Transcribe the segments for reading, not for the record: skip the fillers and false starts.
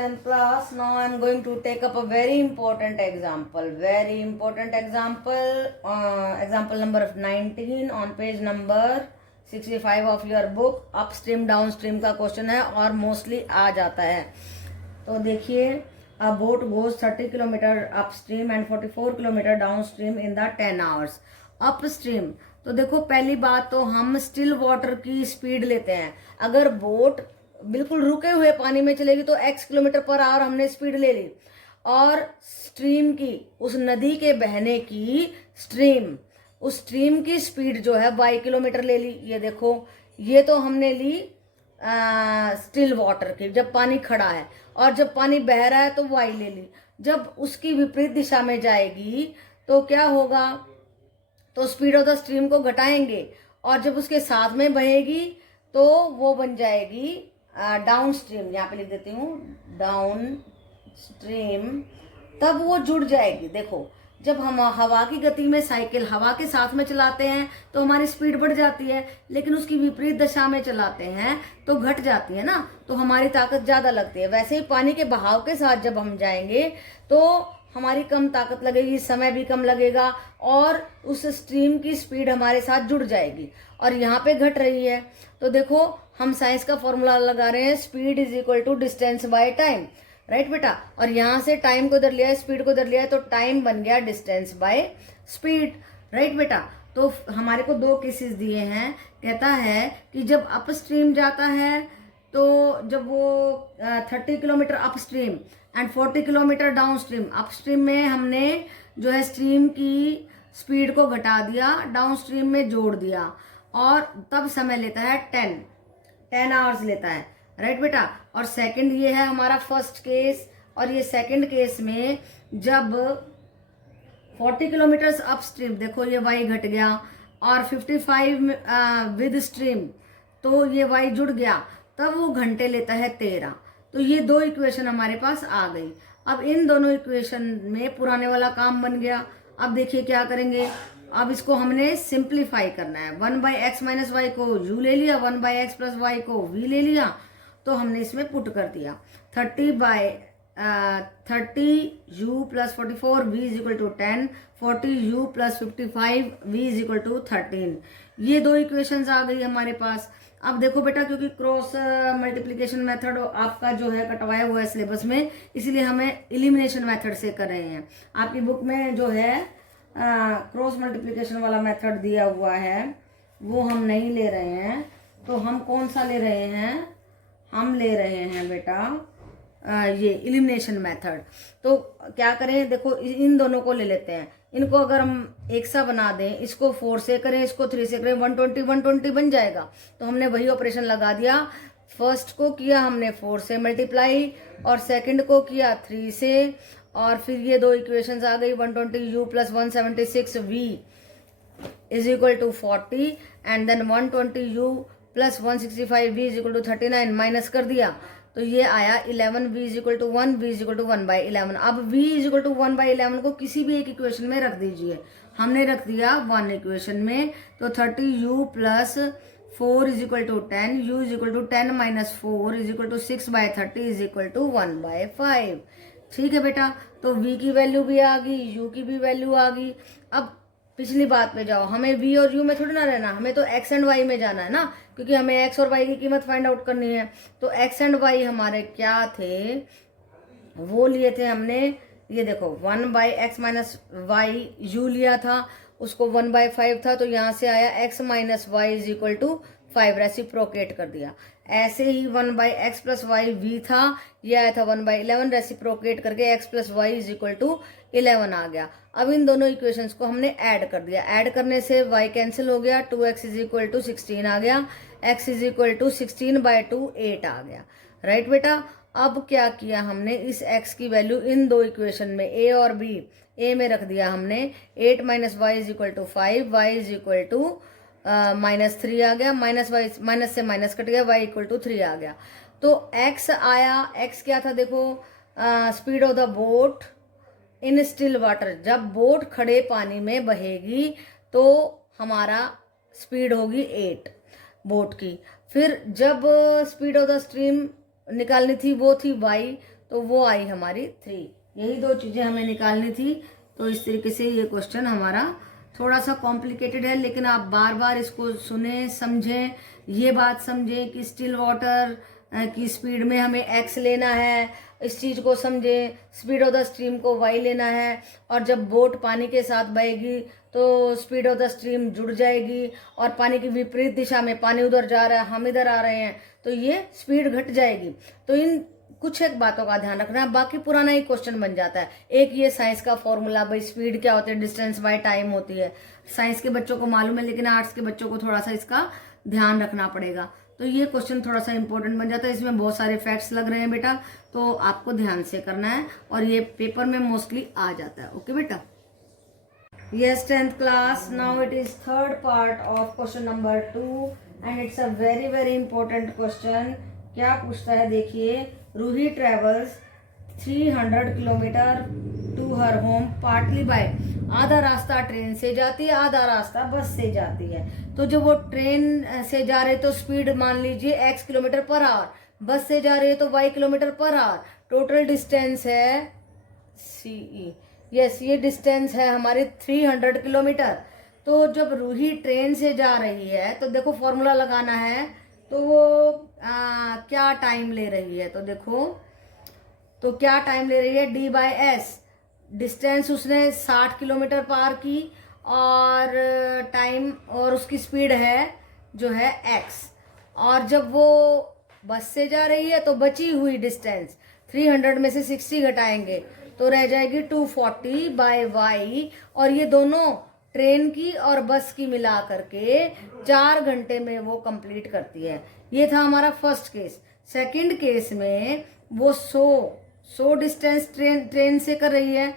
10th class. Now I am going to take up a very important example. Very important example. Example number 19 on page number 65 of your book. Upstream downstream का question है और mostly आ जाता है. तो देखिए, a boat goes 30 kilometre upstream and 44 kilometre downstream in the 10 hours. Upstream, तो देखो पहली बात तो हम स्टिल वाटर की स्पीड लेते हैं. अगर बोट बिल्कुल रुके हुए पानी में चलेगी तो x किलोमीटर पर आवर हमने स्पीड ले ली, और स्ट्रीम की, उस नदी के बहने की स्ट्रीम, उस स्ट्रीम की स्पीड जो है y किलोमीटर ले ली. ये देखो, ये तो हमने ली स्टिल वाटर की जब पानी खड़ा है, और जब पानी बह रहा है तो y ले ली. जब उसकी विपरीत दिशा में जाएगी तो क्या होगा, तो स्पीड ऑफ द स्ट्रीम को घटाएंगे, और जब उसके साथ में बहेगी तो वो बन जाएगी डाउन स्ट्रीम. यहाँ पे लिख देती हूँ डाउन स्ट्रीम. तब वो जुड़ जाएगी. देखो, जब हम हवा की गति में साइकिल हवा के साथ में चलाते हैं तो हमारी स्पीड बढ़ जाती है, लेकिन उसकी विपरीत दिशा में चलाते हैं तो घट जाती है ना, तो हमारी ताकत ज्यादा लगती है. वैसे ही पानी के बहाव के साथ जब हम जाएंगे तो हमारी कम ताकत लगेगी, समय भी कम लगेगा, और उस स्ट्रीम की स्पीड हमारे साथ जुड़ जाएगी. और यहाँ पे घट रही है, तो देखो हम साइंस का फॉर्मूला लगा रहे हैं, speed is equal to distance by time. Right बेटा, और यहाँ से टाइम को इधर लिया है, स्पीड को इधर लिया है, तो टाइम बन गया डिस्टेंस बाय स्पीड. राइट बेटा, तो हमारे को दो केसेस दिए हैं. कहता है कि जब अप स्ट्रीम जाता है, तो जब वो 30 kilometre up stream and 40 kilometre down stream. Up stream में हमने जो है स्ट्रीम की स्पीड को घटा दिया, डाउन स्ट्रीम में जोड़ दिया, और तब समय लेता है 10 आवर्स लेता है. राइट बेटा, और सेकंड ये है हमारा फर्स्ट केस, और ये सेकंड केस में जब 40 किलोमीटर अप स्ट्रीम, देखो ये y घट गया, और 55 विद स्ट्रीम, तो ये y जुड़ गया, तब वो घंटे लेता है 13. तो ये दो इक्वेशन हमारे पास आ गई. अब इन दोनों इक्वेशन में पुराने वाला काम बन गया. अब देखिए क्या करेंगे, अब इसको हमने सिंप्लीफाई करना है. 1/x माइनस वाई को u ले लिया, 1/x प्लस वाई को v ले लिया, तो हमने इसमें पुट कर दिया. 30u plus 44 v is equal to 10, 40u plus 55 v is equal to 13. ये दो इक्वेशंस आ गई हमारे पास. अब देखो बेटा, क्योंकि क्रॉस मल्टीप्लिकेशन मेथड आपका जो है कटवाया हुआ है सिलेबस में, इसलिए हमें इलिमिनेशन मेथड से कर रहे हैं. आपकी बुक में जो है क्रॉस मल्टीप्लिकेशन वाला मेथड दिया हुआ है, वो हम नहीं ले रहे हैं. तो हम कौन सा ले रहे हैं, हम ले रहे हैं बेटा ये इलिमिनेशन मेथड. तो क्या करें, देखो इन दोनों को ले लेते हैं. इनको अगर हम एक सा बना दें, इसको 4 से करें, इसको 3 से करें, 120 बन जाएगा. तो हमने वही ऑपरेशन लगा दिया. फर्स्ट को किया हमने 4 से मल्टीप्लाई, और सेकंड को किया 3 से, और फिर ये दो इक्वेशंस आ गई. 120u plus 176v is equal to 40, and then 120u plus 165v is equal to 39, minus कर दिया, तो ये आया 11v is equal to 1, v is equal to 1/11. अब v इज इक्वल टू 1/11 को किसी भी एक इक्वेशन में रख दीजिए. हमने रख दिया 1 इक्वेशन में, तो 30u plus 4 is equal to 10, u is equal to 10 minus 4 is equal to 6/30 is equal to 1/5. ठीक है बेटा, तो v की वैल्यू भी आ गई, u की भी वैल्यू आ गई. अब पिछली बात पे जाओ, हमें v और u में थोड़ी ना रहना, हमें तो x एंड y में जाना है ना, क्योंकि हमें x और y की कीमत फाइंड आउट करनी है. तो x एंड y हमारे क्या थे, वो लिए थे हमने, ये देखो 1/x माइनस वाई u लिया था, उसको 1/5 था, तो यहाँ से आया x minus y is equal to 5, reciprocate कर दिया. ऐसे ही 1/x प्लस वाई v था, ये आया था 1/11, रेसिप्रोकेट करके x plus y is equal to 11 आ गया. अब इन दोनों इक्वेशंस को हमने ऐड कर दिया. ऐड करने से y कैंसिल हो गया, 2x इज इक्वल टू 16 आ गया, x इज इक्वल टू 16/2 8 आ गया. राइट बेटा, अब क्या किया हमने, इस x की वैल्यू इन दो इक्वेशन में a और b, a में रख दिया हमने 8 minus y is equal to 5, y is equal to -3 आ गया, माइनस से माइनस कट गया, y इक्वल टू 3 आ गया. तो x आया, x क्या था देखो, speed of the boat in still water. जब बोट खड़े पानी में बहेगी तो हमारा स्पीड होगी 8 बोट की. फिर जब स्पीड ऑफ द स्ट्रीम निकालनी थी वो थी y, तो वो आई हमारी 3। यही दो चीज़ें हमें निकालनी थी। तो इस तरीके से ये क्वेश्चन हमारा थोड़ा सा कॉम्प्लिकेटेड है, लेकिन आप बार बार इसको सुने, समझें, ये बात समझें कि स्टिल वाटर की स्पीड में हमें x लेना है, इस चीज़ को समझें, स्पीड ऑफ द स्ट्रीम को y लेना है, और जब बोट पानी के साथ बहेगी तो स्पीड ऑफ द स्ट्रीम जुड़ जाएगी, और पानी की विपरीत दिशा में, पानी उधर जा रहा है, हम इधर आ रहे हैं, तो ये स्पीड घट जाएगी। तो इन कुछ एक बातों का ध्यान रखना है, बाकी पुराना ही क्वेश्चन बन जाता है। एक ये साइंस का फॉर्मूला, भाई स्पीड क्या होती है, डिस्टेंस बाय टाइम होती है, साइंस के बच्चों को मालूम है, लेकिन आर्ट्स के बच्चों को थोड़ा सा इसका ध्यान रखना पड़ेगा। तो ये क्वेश्चन थोड़ा सा इंपॉर्टेंट बन जाता है, इसमें बहुत सारे फैक्ट्स लग रहे हैं बेटा, तो आपको ध्यान से करना है, और ये पेपर में मोस्टली आ जाता है। ओके बेटा। Yes, 10th class. Now it is third part of question number 2 and it's a very very important question. क्या पूछता है देखिए, Ruhi travels 300 kilometre to her home partly by, आधा रास्ता ट्रेन से जाती है, आधा रास्ता बस से जाती है। तो जब वो ट्रेन से जा रहे तो स्पीड मान लीजिए x किलोमीटर पर आवर, बस से जा रहे हैं तो y kilometre per our, total distance है CE। यस, ये डिस्टेंस है हमारे 300 किलोमीटर। तो जब रूही ट्रेन से जा रही है तो देखो फॉर्मूला लगाना है, तो वो क्या टाइम ले रही है, तो देखो तो क्या टाइम ले रही है, D/S, डिस्टेंस उसने 60 किलोमीटर पार की, और टाइम और उसकी स्पीड है जो है x। और जब वो बस से जा रही है तो बची हुई डिस्टेंस 300 में से 60 घटाएंगे तो रह जाएगी 240/y, और ये दोनों ट्रेन की और बस की मिला करके 4 घंटे में वो कंप्लीट करती है। ये था हमारा फर्स्ट केस। सेकंड केस में वो 100 डिस्टेंस ट्रेन से कर रही है,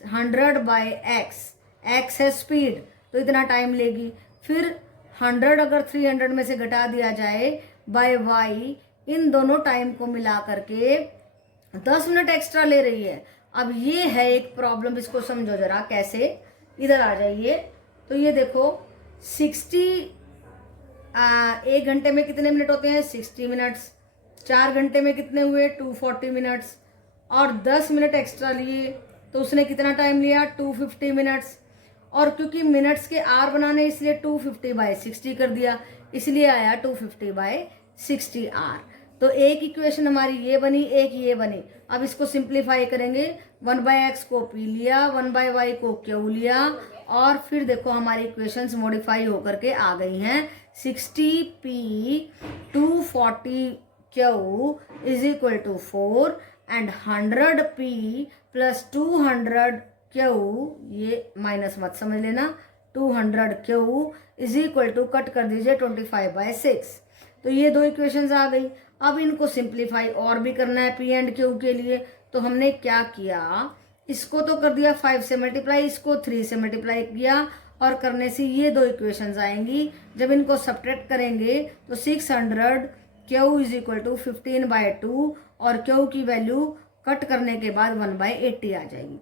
100/x है स्पीड, तो इतना टाइम लेगी। फिर 100 अगर 300 में से घटा दिया जाए बाय y, इन दोनों टाइम को मिला करके 10 मिनट एक्स्ट्रा ले रही है। अब ये है एक प्रॉब्लम, इसको समझो जरा कैसे, इधर आ जाइए। तो ये देखो 1 घंटे में कितने मिनट होते हैं, 60 मिनट्स, 4 घंटे में कितने हुए, 240 मिनट्स, और 10 मिनट एक्स्ट्रा लिए तो उसने कितना टाइम लिया, 250 मिनट्स। और क्योंकि मिनट्स के आर बनाने इसलिए 250/60 कर दिया, इसलिए आया 250/60 आर। तो एक इक्वेशन हमारी ये बनी, एक ये बनी। अब इसको सिंप्लीफाई करेंगे, 1/x को p लिया, 1/y को q लिया, और फिर देखो हमारी इक्वेशंस मॉडिफाई होकर के आ गई हैं। 60p 240q is equal to 4 and 100p plus 200q, ये माइनस मत समझ लेना, 200q is equal to, cut कर दीजिए 25/6। तो ये दो इक्वेशंस आ गई। अब इनको सिंप्लीफाई और भी करना है p एंड q के लिए। तो हमने क्या किया, इसको तो कर दिया 5 से मल्टीप्लाई, इसको 3 से मल्टीप्लाई किया, और करने से ये दो इक्वेशंस आएंगी। जब इनको सब्ट्रैक्ट करेंगे तो 600q इज इक्वल टू 15/2, और q की वैल्यू कट करने के बाद 1/80 आ जाएगी।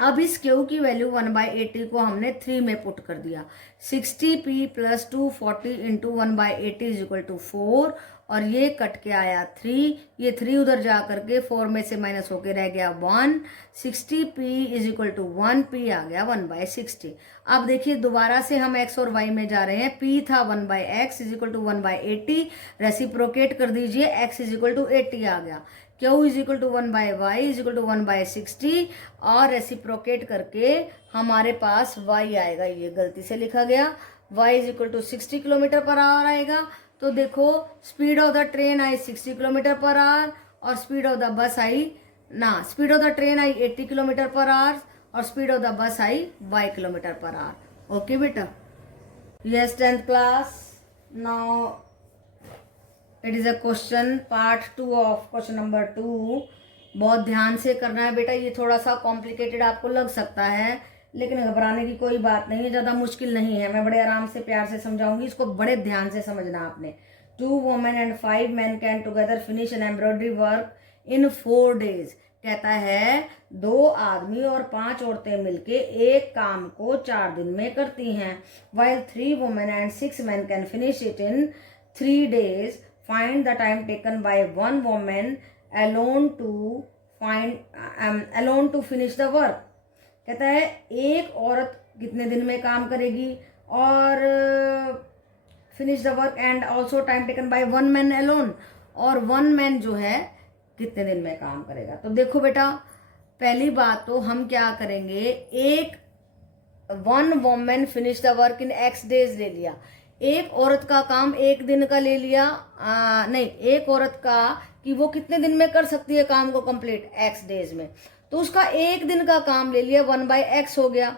अब इस q की वैल्यू 1/80 को हमने 3 में पुट कर दिया। 60p plus 240 into 1/80 is equal to 4, और ये कट के आया 3, ये 3 उधर जा करके 4 में से माइनस होके रह गया 1। 60p is equal to 1p आ गया 1/60। अब देखिए दोबारा से हम x और y में जा रहे हैं। p था 1/x is equal to 1/80, reciprocate कर दीजिए, x इज इक्वल टू 80 आ गया। q is equal to 1/y is equal to 1/60, और रेसिप्रोकेट करके हमारे पास y आएगा, ये गलती से लिखा गया, y is equal to 60 kilometre per hour आएगा। तो देखो स्पीड ऑफ द ट्रेन आई 60 किलोमीटर पर आवर, और स्पीड ऑफ द बस आई स्पीड ऑफ द ट्रेन आई 80 किलोमीटर पर आवर, और स्पीड ऑफ द बस आई y kilometre per hour. Okay बेटा। Yes 10th class. Now it is a question part 2 of question number 2। बहुत ध्यान से करना है बेटा, ये थोड़ा सा कॉम्प्लिकेटेड आपको लग सकता है, लेकिन घबराने की कोई बात नहीं है, ज़्यादा मुश्किल नहीं है। मैं बड़े आराम से प्यार से समझाऊंगी, इसको बड़े ध्यान से समझना आपने। 2 women and 5 men can together finish an embroidery work in 4 days। कहता है 2 आदमी और 5 औरतें मिलके एक काम को 4 दिन में करती हैं। while 3 women and 6 men can finish it in 3 days, find the time taken by 1 woman alone to find alone to finish the work. कहता है एक औरत कितने दिन में काम करेगी और finish the work and also time taken by one man alone, और वन मैन जो है कितने दिन में काम करेगा। तो देखो बेटा, पहली बात तो हम क्या करेंगे, एक one women finish the work in x days ले लिया, एक औरत का काम एक दिन का ले लिया, नहीं, एक औरत का कि वो कितने दिन में कर सकती है काम को कंप्लीट एक्स डेज में, तो उसका एक दिन का काम ले लिया, 1/x हो गया।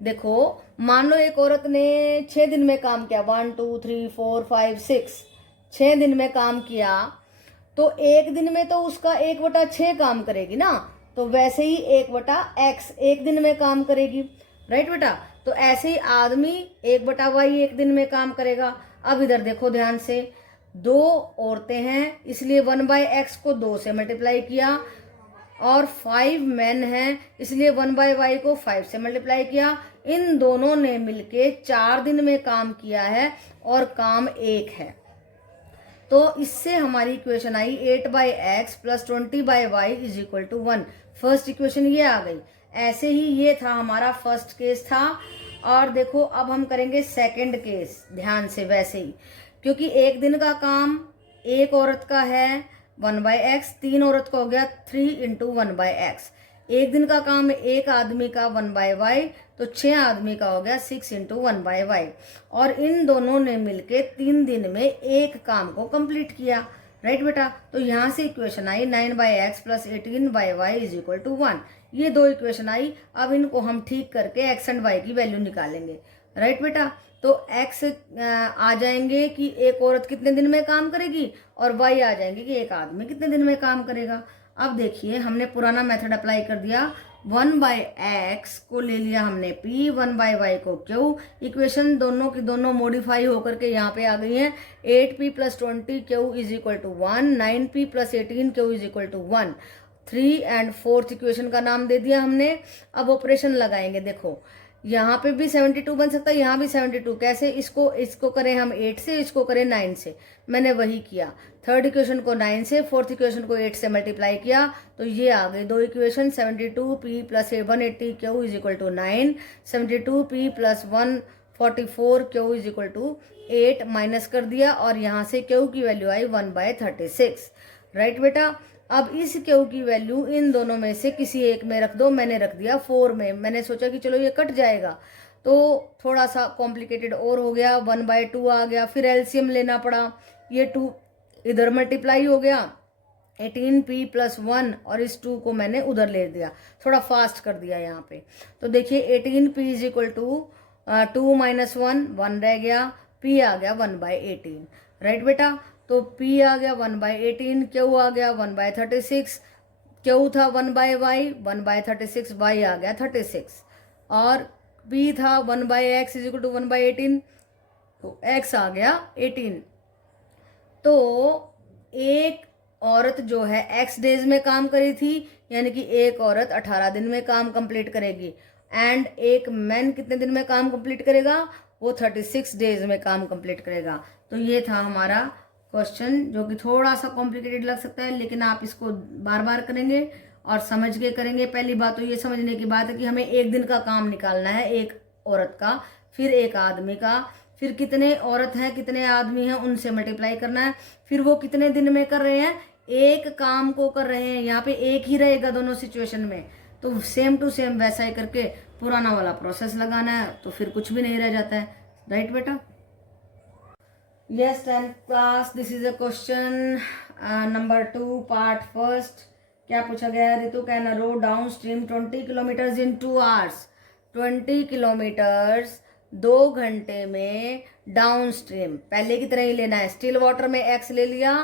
देखो मान लो एक औरत ने 6 दिन में काम किया, 1 2 3 4 5 6, 6 दिन में काम किया, तो एक दिन में तो उसका 1/6 काम करेगी ना, तो वैसे ही 1/x एक दिन में काम करेगी, राइट बेटा। तो ऐसे ही आदमी 1/y एक दिन में काम करेगा। अब इधर देखो ध्यान से, 2 औरतें हैं इसलिए 1/x को 2 से मल्टीप्लाई किया, और 5 मैन हैं इसलिए 1/y को 5 से मल्टीप्लाई किया। इन दोनों ने मिलके 4 दिन में काम किया है और काम एक है। तो इससे हमारी इक्वेशन आई 8/x + 20/y = 1। फर्स्ट इक्वेशन ये आ गई। ऐसे ही ये था हमारा फर्स्ट केस था। और देखो अब हम करेंगे सेकंड केस, ध्यान से वैसे ही, क्योंकि एक दिन का काम एक औरत का है 1/x, 3 औरत का हो गया 3 × 1/x, एक दिन का काम एक आदमी का 1/y, तो 6 आदमी का हो गया 6 × 1/y, और इन दोनों ने मिलके 3 दिन में एक काम को कंप्लीट किया, राइट बेटा। तो यहाँ से इक्वेशन आई 9/x + 18/y = 1। ये 2 इक्वेशन आई। अब इनको हम ठीक करके x एंड y की वैल्यू निकालेंगे, राइट बेटा। तो x आ जाएंगे कि एक औरत कितने दिन में काम करेगी, और y आ जाएंगे कि एक आदमी कितने दिन में काम करेगा। अब देखिए हमने पुराना मेथड अप्लाई कर दिया, 1/x को ले लिया हमने p, 1/y को q, इक्वेशन दोनों की दोनों मॉडिफाई होकर के यहाँ पे आ गई हैं। 8p + 20q = 1, 9p + 18q = 1। 3 and 4th equation का नाम दे दिया हमने। अब ऑपरेशन लगाएंगे, देखो यहाँ पे भी 72 बन सकता है, यहाँ भी 72। कैसे, इसको करें हम 8 से, इसको करें 9 से, मैंने वही किया। थर्ड इक्वेशन को 9 से, फोर्थ इक्वेशन को 8 से मल्टीप्लाई किया, तो ये आ गई 2 equation. 72p + 180q = 9, 72p + 144q = 8, minus कर दिया, और यहाँ से q की वैल्यू आई 1/36, राइट बेटा। अब इस क्यू की वैल्यू इन दोनों में से किसी एक में रख दो, मैंने रख दिया 4 में। मैंने सोचा कि चलो ये कट जाएगा, तो थोड़ा सा कॉम्प्लिकेटेड और हो गया, 1/2 आ गया, फिर एलसीएम लेना पड़ा, ये 2 इधर मल्टीप्लाई हो गया, 18p + 1, और इस 2 को मैंने उधर ले दिया, थोड़ा फास्ट कर दिया यहाँ पे। तो देखिए 18p = 2 - 1, 1 रह गया, p आ गया 1/18, राइट बेटा। तो p आ गया 1/18, q आ गया 1/36, q था 1/y, 1/36, y आ गया 36, और p था 1/x = 1/18, तो x आ गया 18। तो एक औरत जो है x डेज में काम करी थी, यानी कि एक औरत 18 दिन में काम कंप्लीट करेगी, एंड एक मैन कितने दिन में काम कंप्लीट करेगा, वो 36 डेज में काम कंप्लीट करेगा। तो ये था हमारा क्वेश्चन, जो कि थोड़ा सा कॉम्प्लिकेटेड लग सकता है, लेकिन आप इसको बार बार करेंगे और समझ के करेंगे। पहली बात तो ये समझने की बात है कि हमें एक दिन का काम निकालना है एक औरत का, फिर एक आदमी का, फिर कितने औरत हैं कितने आदमी हैं उनसे मल्टीप्लाई करना है, फिर वो कितने दिन में कर रहे हैं, एक काम को कर रहे हैं। यहाँ पे एक ही रहेगा दोनों सिचुएशन में, तो सेम टू सेम वैसा ही करके पुराना वाला प्रोसेस लगाना है, तो फिर कुछ भी नहीं रह जाता है, राइट बेटा। Yes, 10th class, this is a question number 2 part first। क्या पूछा गया है, Ritu can row downstream 20 kilometres in 2 hours। 20 kilometres 2 घंटे में डाउन स्ट्रीम, पहले की तरह ही लेना है। स्टिल वाटर में x ले लिया,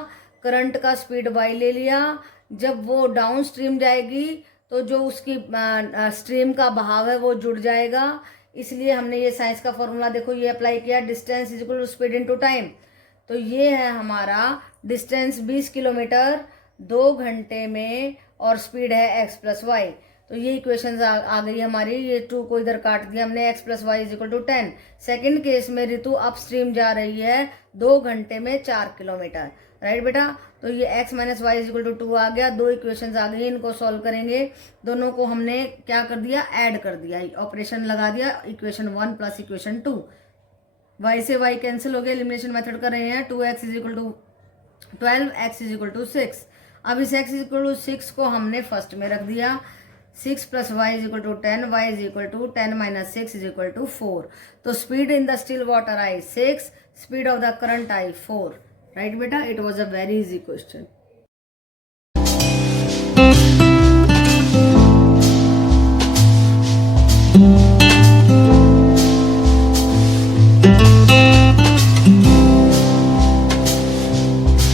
करंट का स्पीड y ले लिया। जब वो डाउन स्ट्रीम जाएगी तो जो उसकी स्ट्रीम का बहाव है वो जुड़ जाएगा, इसलिए हमने ये साइंस का फॉर्मूला देखो ये अप्लाई किया, डिस्टेंस = स्पीड × टाइम। तो ये है हमारा डिस्टेंस 20 किलोमीटर 2 घंटे में, और स्पीड है x + y। तो ये इक्वेशन आ गई हमारी। ये 2 को इधर काट दिया हमने, x + y = 10। सेकेंड केस में ऋतु अप स्ट्रीम जा रही है 2 घंटे में 4 किलोमीटर, राइट बेटा। तो ये x - y = 2 आ गया। 2 इक्वेशंस आ गई, इनको सॉल्व करेंगे। दोनों को हमने क्या कर दिया, ऐड कर दिया, ऑपरेशन लगा दिया, इक्वेशन 1 + इक्वेशन 2। y से y कैंसिल हो गया, एलिमिनेशन मेथड कर रहे हैं। 2x = 12, x = 6। अब इस x = 6 को हमने फर्स्ट में रख दिया। 6 + y = 10, y = 10 - 6 = 4। तो speed in the still water आई 6, स्पीड ऑफ द करंट आई 4, राइट बेटा। It was a very easy question.